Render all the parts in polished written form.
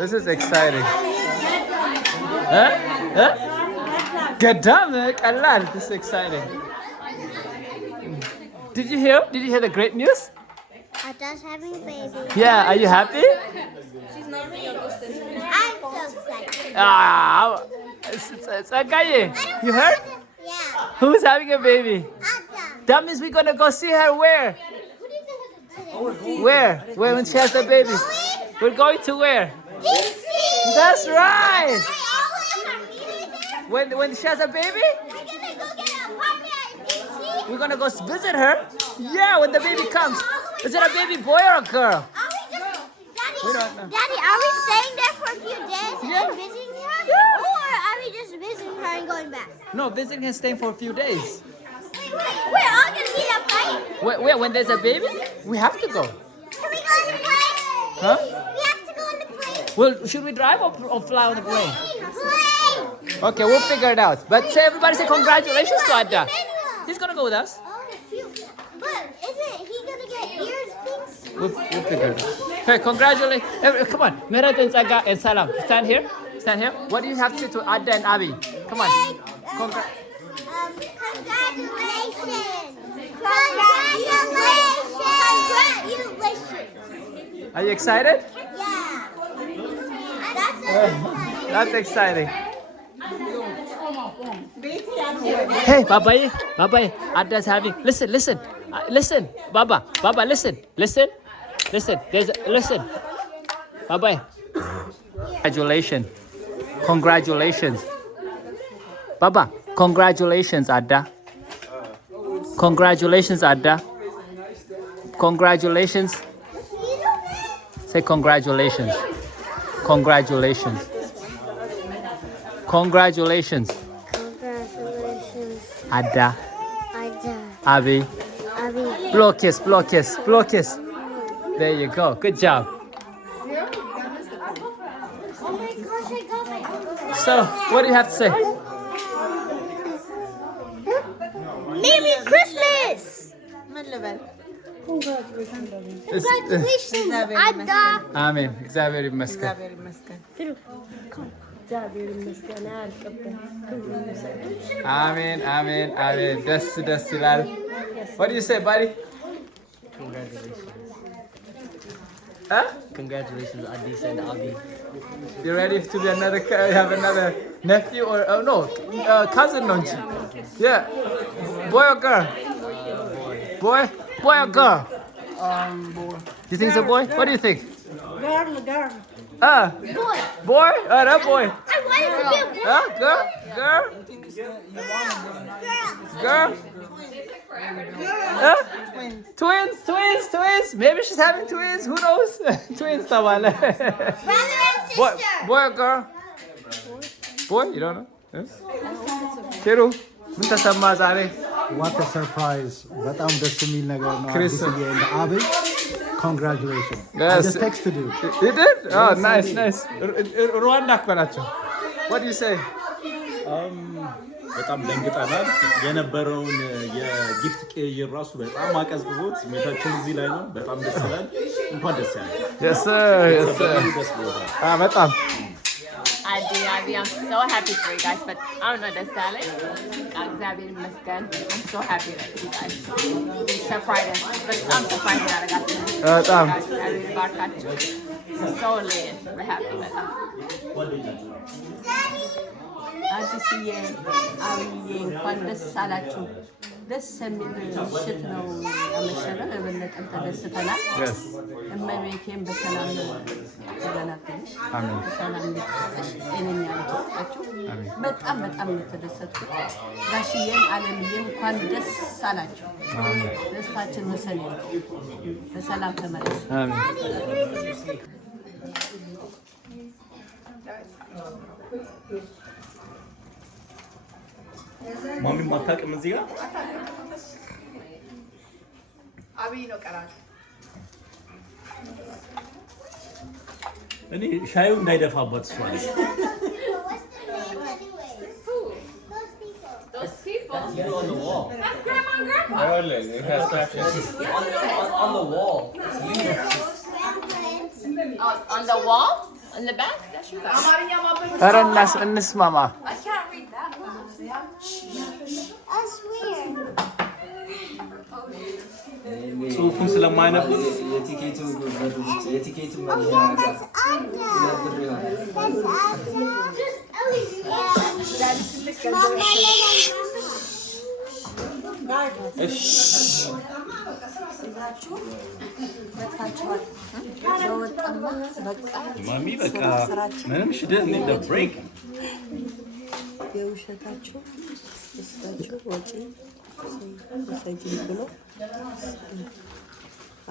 This is exciting. Huh? Huh? Gadam, Kalal. This is exciting. Did you hear? Did you hear the great news? Ada's having a baby. Yeah. Are you happy? I'm so excited. Ah, it's a guy. You heard? Yeah. Who's having a baby? Ada. That means we're gonna go see her where? Where? Where when she has the baby? We're going to where? DC. That's right. I always have meetings there. When she has a baby, We're gonna go get an apartment at DC. we're gonna go visit her. Yeah, when the baby comes. Is it a baby boy or a girl? Are we just, Daddy, We don't know. Daddy, are we staying there for a few days Yeah. and visiting her? Yeah. Or are we just visiting her and going back? No, visiting and staying for a few days. We're all gonna be on a plane. Where? When there's a baby, we have to go. Can we go on the plane? Huh? We have to go on the plane. Well, should we drive or fly on the plane? Plane. Okay, we'll figure it out. But say everybody say congratulations to Adda. He's gonna go with us. Oh, phew. But isn't he gonna get ears things? We'll figure it out. Okay, congratulate. Come on. Merat and Saga and Salam. Stand here. Stand here. What do you have to say to Adda and Abi? Come on. Congratulations. Congratulations. Are you excited? Yeah. That's That's exciting. Hey, Baba, Baba, Adda's having. Listen, listen, Baba, listen. Listen, Baba. Congratulations, Baba. Congratulations, Adda. Congratulations, Adda. Congratulations. Say congratulations. Congratulations. Congratulations. Adda. Abi. Blow kiss. There you go. Good job. So, what do you have to say? Merry Christmas! Congratulations, Adda! Amin. እግዚአብሔር ይመስገን. አሜን። ደስ ይላል. What do you say, buddy? Huh? Congratulations, Adis and Abi. You ready to be have another nephew or no cousin? Don't you? Yeah. Boy or girl? Boy or girl? Boy. You think it's a boy? What do you think? Girl. Boy? Oh, that boy. I wanted to be a boy. Girl? Twins. Maybe she's having twins. Who knows? Twins, Tawana. Brother and sister. Boy or girl? Boy? You don't know? Kiru, ምን ተሰማ ዛሬ? What a surprise! በጣም ደስ የሚል ነገር ነው። Chris. አዲስዬ and Abi, congratulations. I Yes. just texted you. You did? Oh, nice. Rwanda እኮ ናቸው. What do you say? በጣም ደንግጠናል። የነበረውን የጊፍት ቅይር ራሱ በጣም አቀዝቅዞት ስሜታችን እዚህ ላይ ነው። በጣም ደስ ይላል። እንኳን ደስ ያለ። Yes sir. ደስ ብሎታል። በጣም Abi, I'm so happy for you guys, but I don't know the salad. እግዚአብሔር ይመስገን. I'm so happy that you guys surprised us. But I'm surprised that I got this. በጣም እግዚአብሔር ይባርካችሁ. So lit. We're happy with that. አዲስዬ አብዬ እንኳን ደስ አላችሁ። ደስ የሚል ምሽት ነው ያመሸነው። የበለጠም ተደስተናል። Yes. እመቤቴም በሰላም ተገላገለሽ፣ አሜን። በሰላም ልትስጥሽ፣ ጤነኛ ልትስጣችሁ። በጣም ነው የተደሰትኩት። ጋሽዬም አለምዬም እንኳን ደስ አላችሁ። ደስታችን ወሰን የለው። በሰላም ተመለሱ። አሜን። ማሚም አታውቅም እዚህ ጋር አብይ ነው ቀራጭ። እኔ ሻዩ እንዳይደፋባት እሷ ነች። Those people. That's you on the wall. That's grandma and grandpa. Really? It has captions. On the wall. It's you. On the wall? In the back? That's you guys. አማርኛ ማንበብ ኧረ እንስማማ። I can't read that. I swear. ጽሁፉን ስለማይነብብ የቲኬቱ Oh yeah, that's Ada. That's Ada. ይዛችሁ መጥታችኋል። በወጣማ በቃ ማሚ በቃ ምንም she doesn't need a break የውሸታችሁ እስታችሁ ወጪ ሰጂ ብሎ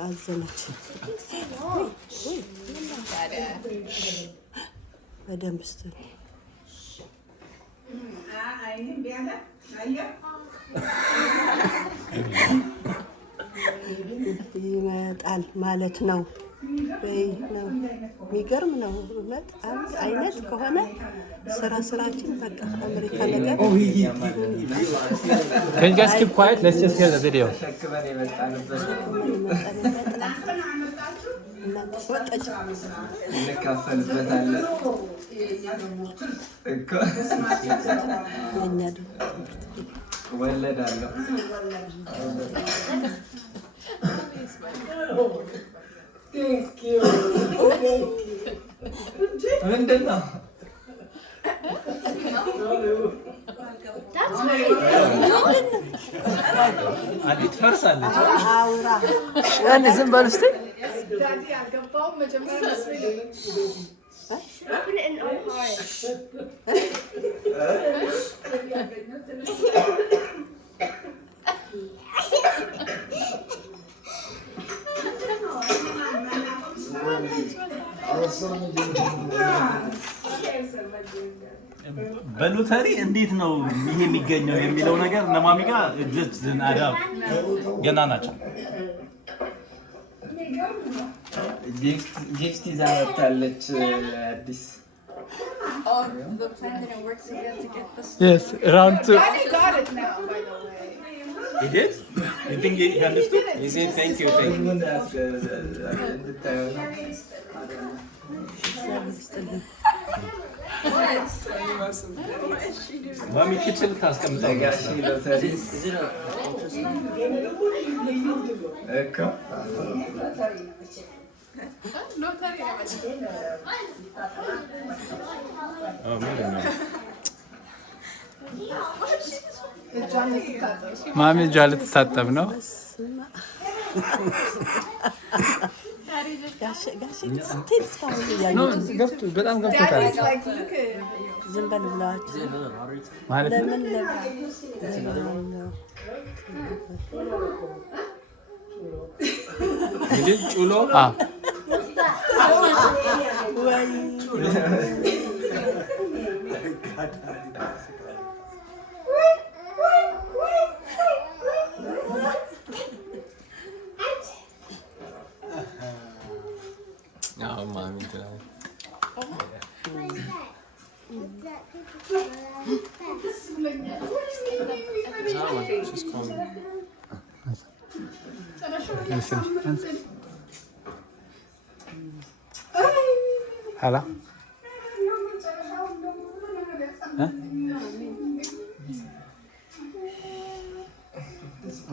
አዘነች። በደንብ ስትል ይመጣል ማለት ነው። የሚገርም ነው። በጣም አይነት ከሆነ ስራችን በቃ አሜሪካ ነገር Can you guys keep quiet? Let's just hear the video. ተሸክመን የመጣንበት ወጣች እንካፈልበታለን እኮ የኛ ወለዳለሁ ምንድን ነው አንዲት ፈርሳለች አውራ እኔ ዝም በል እስቲ። ዳዲ አልገባውም መጀመሪያ መስሎኝ Open it in our heart. በሎተሪ እንዴት ነው ይሄ የሚገኘው የሚለው ነገር ለማሚ ጋር just አዳብ ገና ናቸው። ጊፍት ይዛ መጣለች አዲስ Oh, the plan didn't work so good to get this. Yes, round 2. Daddy got it now, by the way. He did? You think he understood? He said thank you. እንድታየው ነው ማሚ ኪችን ታስቀምጣው ጋሽ ሎተሪ እኮ ሎተሪ ነው እጇን ልትታጠብ ማሚ እጇ ልትታጠብ ነው። ኖ ገብቶ በጣም ገብቶታል Daddy's like, look at ዝም በል ብለዋቸው ማለት ነው። ለምን ነው እንግዲህ ጩሎ ማሚ ትላለች hala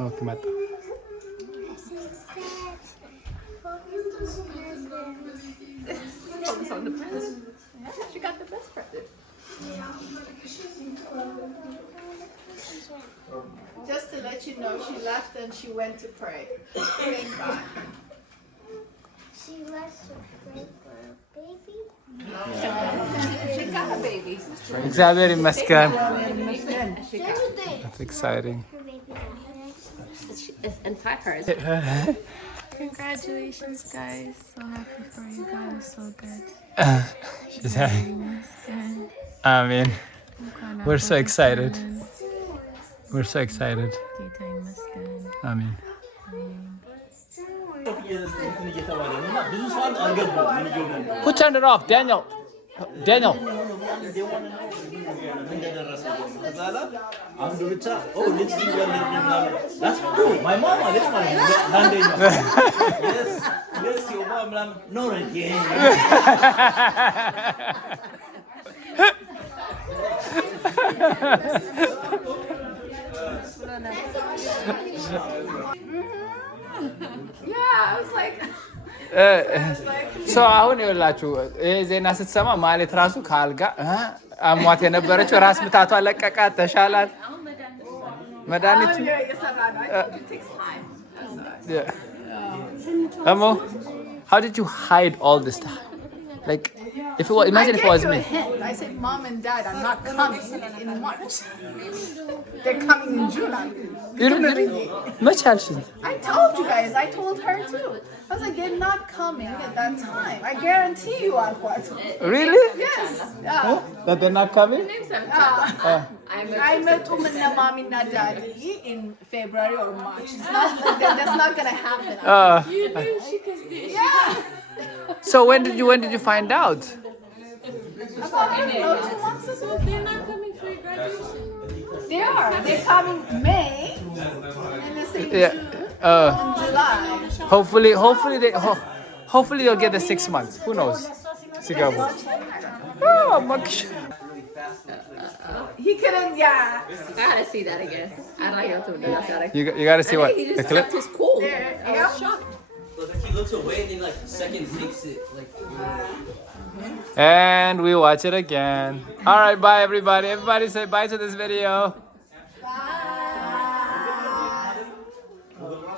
ኦኬ መጣ Focus on the present. Yeah, she got the best present. just to let you know, she left and she went to pray. Thank God. She wants to pray for a baby. She got a baby. እግዚአብሔር ይመስገን። Everything. That's exciting. Her baby. It's inside her. Congratulations, guys. So happy for you. God is so good. She's happy. Amen. We're so excited. We're so excited. Amen. Who turned it off? Daniel. Daniel. አንዱ ብቻ ልጅ ሊወልድ ምናምን that's cool my mom ልጅ ማለት ነው አንደኛው yes your mom ምናምን not again Yeah, I was like, ሰው አሁን ይኸውላችሁ ይሄ ዜና ስትሰማ ማለት ራሱ ካልጋ አሟት የነበረችው ራስ ምታቷ ለቀቃት፣ ተሻላት። መድኃኒቱ Amo, how did you hide all this time? Like, if it was, imagine if it was me. I said, Mom and Dad, I'm not coming in March. They're coming in June. You didn't? Much helpful. I told you guys. I told her too. I was like, they're not coming at that time. I guarantee you, Alquat. Really? Yes. That they're not coming? I met Mommy and Daddy in February or March. It's not, that's not gonna happen. You knew she could see. Yeah. So when did you find out? About 2 months ago. They're not coming for your graduation. They are. They're coming May and the same Yeah. in July. Hopefully they'll get the 6 months. Who knows? Sigabo. Oh, Makish. He couldn't. Yeah. I gotta see that again. I don't know what to do that. You gotta see what He the just clip. kept his cool. Yeah. I was shocked. Look, he looks away and he like second takes it. Like, And we watch it again. All right, bye everybody. Everybody say bye to this video.